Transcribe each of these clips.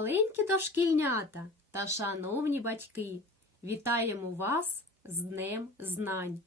Маленькі дошкільнята та шановні батьки, вітаємо вас з Днем Знань.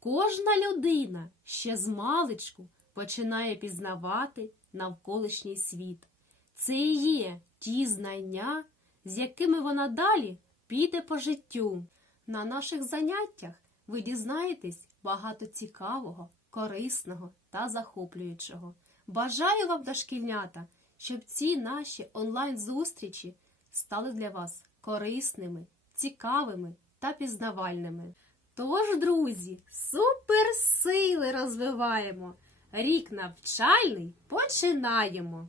Кожна людина ще з маличку починає пізнавати навколишній світ. Це і є ті знання, з якими вона далі піде по життю. На наших заняттях ви дізнаєтесь багато цікавого, корисного та захоплюючого. Бажаю вам, дошкільнята, щоб ці наші онлайн-зустрічі стали для вас корисними, цікавими та пізнавальними. Тож, друзі, суперсили розвиваємо. Рік навчальний починаємо.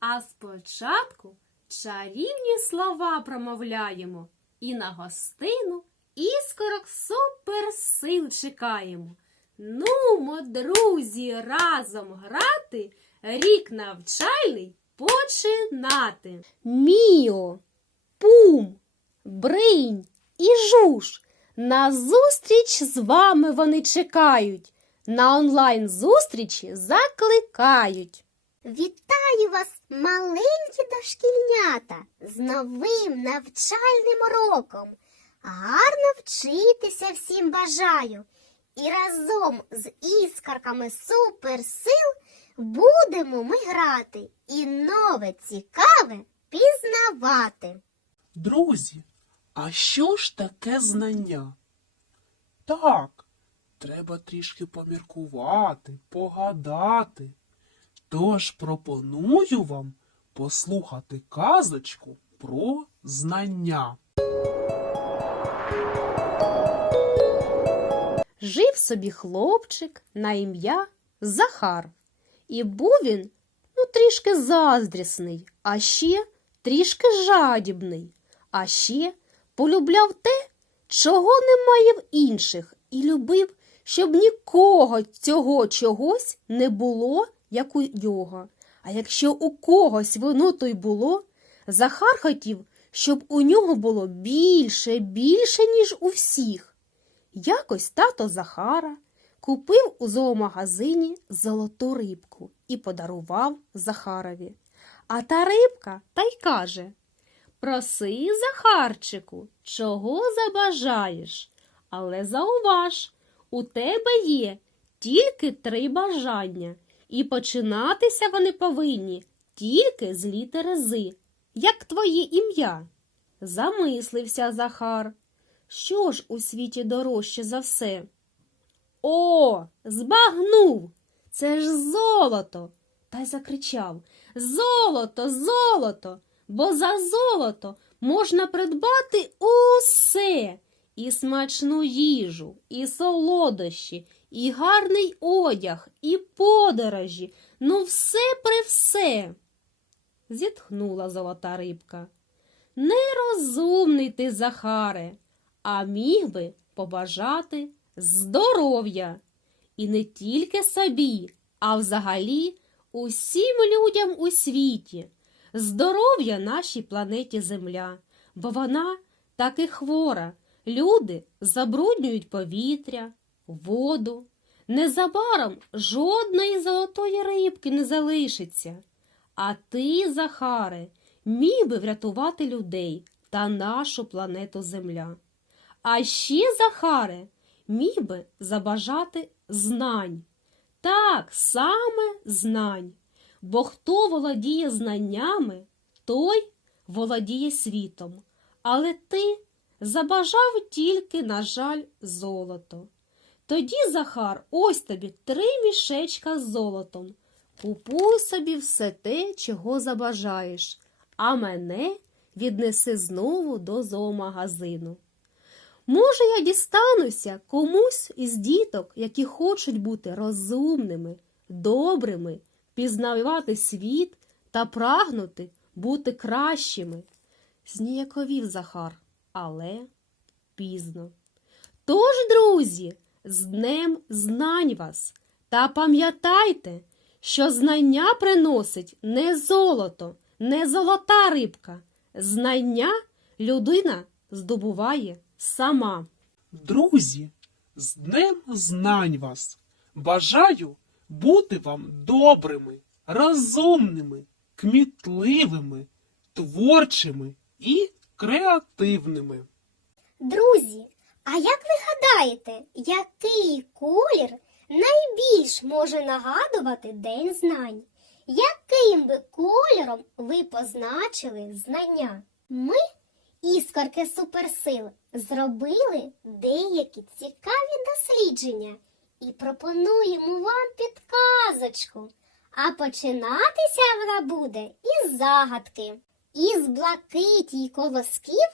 А спочатку чарівні слова промовляємо і на гостину іскорок суперсил чекаємо. Нумо, друзі, разом грати, рік навчальний починати. Міо, пум, бринь і жуж. На зустріч з вами вони чекають. На онлайн зустрічі закликають. Вітаю вас, маленькі дошкільнята, з новим навчальним роком. Гарно вчитися всім бажаю. І разом з іскорками суперсил будемо ми грати і нове цікаве пізнавати. Друзі, а що ж таке знання? Так, треба трішки поміркувати, погадати. Тож пропоную вам послухати казочку про знання. Жив собі хлопчик на ім'я Захар. І був він ну, трішки заздрісний, а ще трішки жадібний, а ще полюбляв те, чого немає в інших, і любив, щоб нікого цього чогось не було, як у нього. А якщо у когось воно то й було, Захар хотів, щоб у нього було більше, більше, ніж у всіх. Якось тато Захара купив у зоомагазині золоту рибку і подарував Захарові. А та рибка та й каже Проси, Захарчику, чого забажаєш? Але зауваж, у тебе є тільки три бажання, і починатися вони повинні тільки з літери «З», як твоє ім'я. Замислився Захар. Що ж у світі дорожче за все? О, збагнув! Це ж золото. Та й закричав Золото, золото, бо за золото можна придбати усе. І смачну їжу, і солодощі, і гарний одяг, і подорожі. Ну все при все. Зітхнула золота рибка. Нерозумний ти, Захаре, а міг би побажати здоров'я. І не тільки собі, а взагалі усім людям у світі. Здоров'я нашій планеті Земля, бо вона таки хвора. Люди забруднюють повітря, воду. Незабаром жодної золотої рибки не залишиться. А ти, Захаре, міг би врятувати людей та нашу планету Земля. А ще, Захаре, міг би забажати знань. Так, саме знань. Бо хто володіє знаннями, той володіє світом. Але ти забажав тільки, на жаль, золото. Тоді, Захар, ось тобі три мішечка з золотом. Купуй собі все те, чого забажаєш, а мене віднеси знову до зоомагазину. Може, я дістануся комусь із діток, які хочуть бути розумними, добрими, пізнавати світ та прагнути бути кращими. Зніяковів Захар, але пізно. Тож, друзі, з Днем знань вас та пам'ятайте, що знання приносить не золото, не золота рибка. Знання людина здобуває сама. Друзі, з Днем знань вас! Бажаю бути вам добрими, розумними, кмітливими творчими і креативними. Друзі, а як ви гадаєте, який колір найбільш може нагадувати День знань? Яким би кольором ви позначили знання? Ми, іскорки суперсил, зробили деякі цікаві дослідження і пропонуємо вам підказочку. А починатися вона буде із загадки. Із блакиті й колосків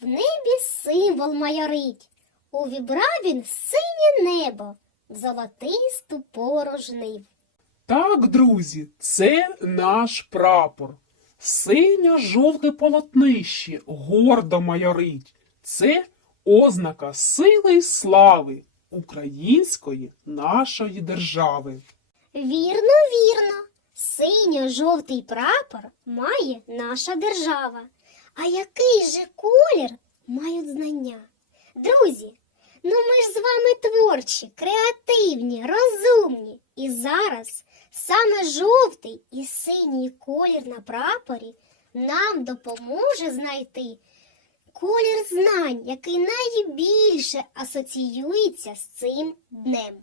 в небі символ майорить. Увібрав він синє небо, в золотисту пору жнив. Так, друзі, це наш прапор. Синьо-жовте полотнище гордо майорить. Це ознака сили й слави української нашої держави. Вірно, вірно, синьо-жовтий прапор має наша держава. А який же колір мають знання? Друзі, ну ми ж з вами творчі, креативні, розумні. І зараз саме жовтий і синій колір на прапорі нам допоможе знайти колір знань, який найбільше асоціюється з цим днем.